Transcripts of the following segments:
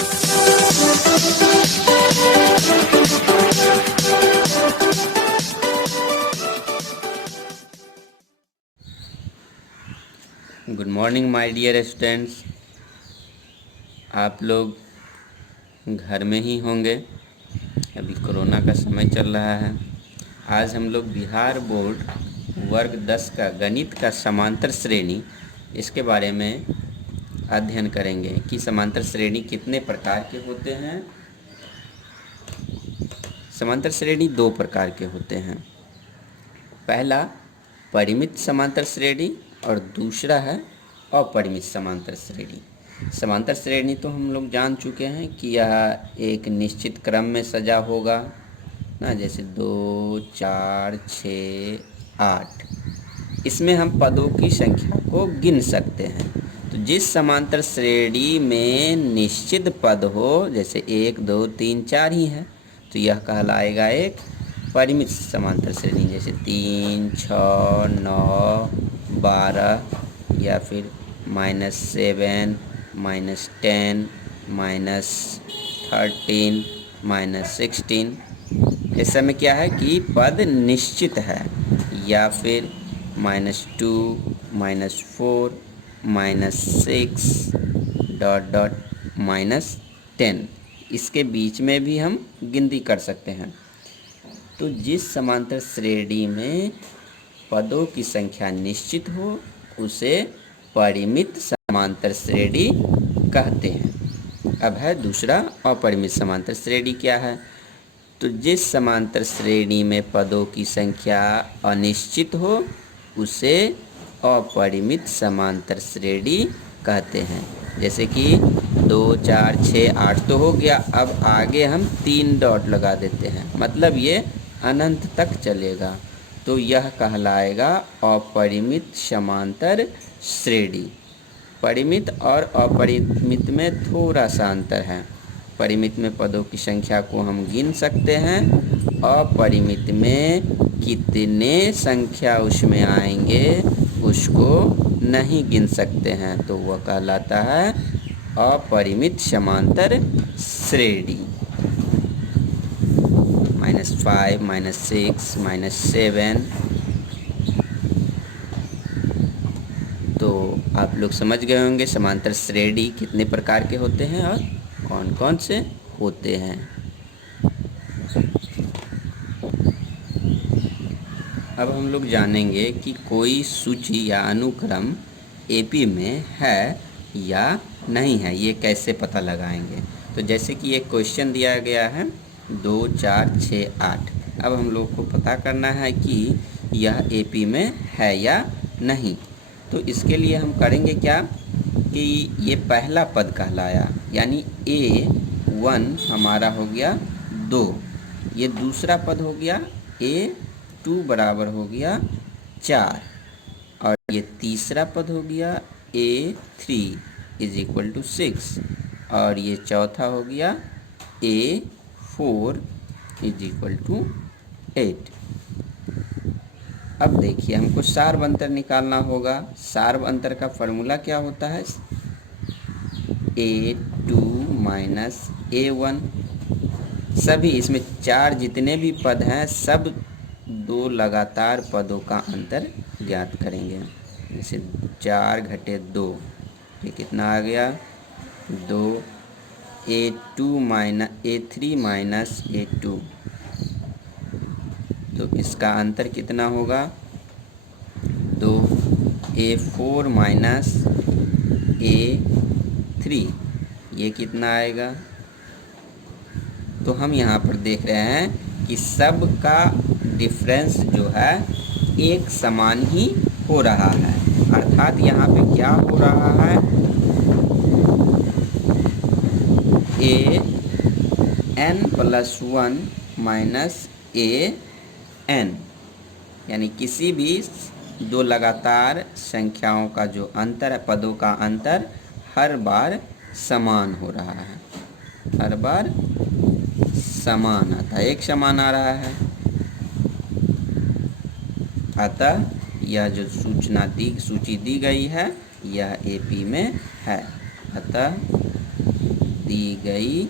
Good morning my dear students. आप लोग घर में ही होंगे, अभी कोरोना का समय चल रहा है। आज हम लोग बिहार बोर्ड वर्ग 10 का गणित का समांतर श्रेणी, इसके बारे में अध्ययन करेंगे कि समांतर श्रेणी कितने प्रकार के होते हैं। समांतर श्रेणी दो प्रकार के होते हैं। पहला परिमित समांतर श्रेणी और दूसरा है अपरिमित समांतर श्रेणी। समांतर श्रेणी तो हम लोग जान चुके हैं कि यह एक निश्चित क्रम में सजा होगा ना, जैसे 2, 4, 6, 8। इसमें हम पदों की संख्या को गिन सकते हैं। तो जिस समांतर श्रेणी में निश्चित पद हो, जैसे 1, 2, 3, 4 ही है, तो यह कहलाएगा एक परिमित समांतर श्रेणी। जैसे 3, 6, 9, 12 या फिर -7, -10, -13, -16। इस समय क्या है कि पद निश्चित है। या फिर -2, -4, -6 डॉट -10, इसके बीच में भी हम गिनती कर सकते हैं। तो जिस समांतर श्रेणी में पदों की संख्या निश्चित हो उसे परिमित समांतर श्रेणी कहते हैं। अब है दूसरा अपरिमित समांतर श्रेणी क्या है। तो जिस समांतर श्रेणी में पदों की संख्या अनिश्चित हो उसे अपरिमित समांतर श्रेणी कहते हैं। जैसे कि 2, 4, 6, 8 तो हो गया। अब आगे हम 3 डॉट लगा देते हैं, मतलब ये अनंत तक चलेगा, तो यह कहलाएगा अपरिमित समांतर श्रेणी। परिमित और अपरिमित में थोड़ा सा अंतर है। परिमित में पदों की संख्या को हम गिन सकते हैं, अपरिमित में कितने संख्या उसमें आएंगे उसको नहीं गिन सकते हैं, तो वह कहलाता है अपरिमित समांतर श्रेणी। -5, -6, -7। तो आप लोग समझ गए होंगे समांतर श्रेणी कितने प्रकार के होते हैं और कौन कौन से होते हैं। अब हम लोग जानेंगे कि कोई सूची या अनुक्रम एपी में है या नहीं है, ये कैसे पता लगाएंगे। तो जैसे कि एक क्वेश्चन दिया गया है 2, 4, 6, 8। अब हम लोग को पता करना है कि यह एपी में है या नहीं। तो इसके लिए हम करेंगे क्या कि ये पहला पद कहलाया, यानी A1 हमारा हो गया 2। ये दूसरा पद हो गया A2 बराबर हो गया 4। और ये तीसरा पद हो गया A3 = 6। और ये चौथा हो गया A4 = 8। अब देखिए हमको सार्व अंतर निकालना होगा। सार्व अंतर का फॉर्मूला क्या होता है, A2 - A1। सभी इसमें 4 जितने भी पद हैं सब 2 लगातार पदों का अंतर ज्ञात करेंगे। जैसे 4 - 2, ये कितना आ गया 2। A3 - A2, तो इसका अंतर कितना होगा 2। A4 - A3, ये कितना आएगा। तो हम यहाँ पर देख रहे हैं कि सब का डिफरेंस जो है एक समान ही हो रहा है। अर्थात यहाँ पे क्या हो रहा है, AN+1 - AN, यानी किसी भी 2 लगातार संख्याओं का जो अंतर है, पदों का अंतर हर बार समान हो रहा है। हर बार समान आता है, एक समान आ रहा है। अतः यह जो सूची दी गई है यह एपी में है। अतः दी गई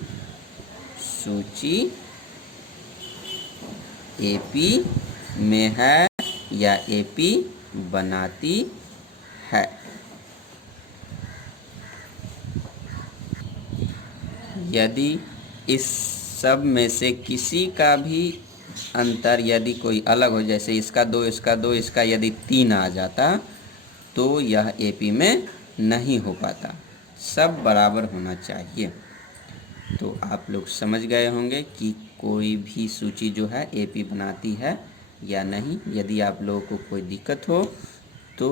सूची एपी में है या एपी बनाती है। यदि इस सब में से किसी का भी अंतर यदि कोई अलग हो, जैसे इसका 2 इसका 2 इसका यदि 3 आ जाता तो यह एपी में नहीं हो पाता। सब बराबर होना चाहिए। तो आप लोग समझ गए होंगे कि कोई भी सूची जो है एपी बनाती है या नहीं। यदि आप लोगों को कोई दिक्कत हो तो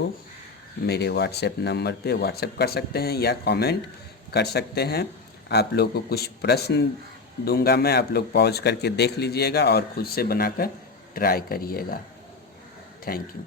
मेरे व्हाट्सएप नंबर पे व्हाट्सएप कर सकते हैं या कमेंट कर सकते हैं। आप लोगों को कुछ प्रश्न दूंगा मैं, आप लोग पॉज करके देख लीजिएगा और खुद से बनाकर ट्राई करिएगा। Thank you.